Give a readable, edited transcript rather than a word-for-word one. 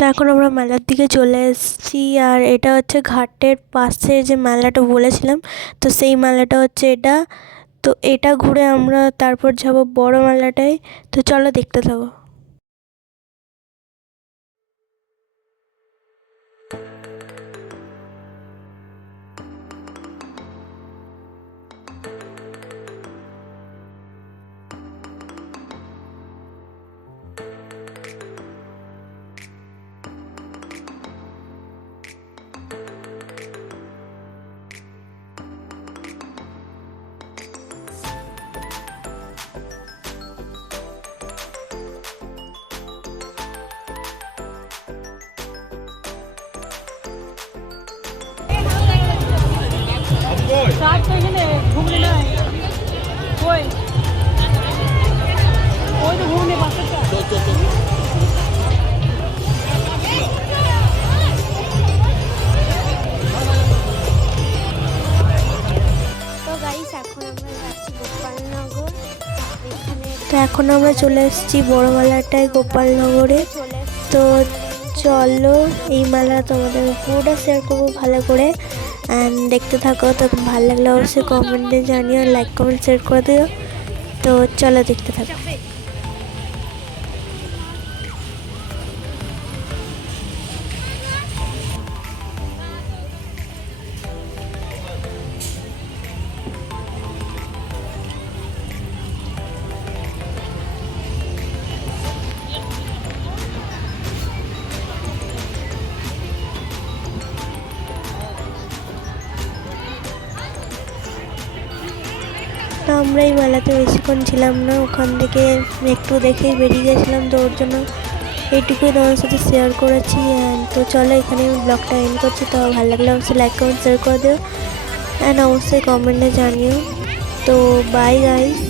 তো এখন আমরা মেলার দিকে চলে এসেছি, আর এটা হচ্ছে ঘাটের পাশে যে মেলাটা বলেছিলাম, তো সেই মেলাটা হচ্ছে এটা। তো এটা ঘুরে আমরা তারপর যাব বড় মেলাটায়। তো চলো দেখতে থাকো। साथ तो ये घूम लेना है कोई कोई तो घूम नहीं पा सकता। তো গাইস এখন আমরা যাচ্ছি গোপালনগর। তো এখন আমরা চলে এসেছি বড় মেলাটায় গোপালনগরে। তো চলো এই মেলা তোমাদের পুরোটা শেয়ার করবো ভালো করে, অ্যান্ড দেখতে থাকো। তো ভালো লাগলে অবশ্যই কমেন্টে জানিও, লাইক কমেন্ট শেয়ার করে দিও। তো চলো দেখতে থাকো। তো আমরা এই মেলাতে বেশিক্ষণ ছিলাম না, ওখান থেকে একটু দেখেই বেরিয়ে গেছিলাম। তো ওর জন্য এইটুকুই তোমার সাথে শেয়ার করেছি। তো চলো এখানে আমি ব্লগটা এন্ড করছি। তো ভালো লাগলে অবশ্যই লাইক কমেন্ট শেয়ার করে দিও, অ্যান্ড অবশ্যই কমেন্টে জানিও। তো বাই গাইস।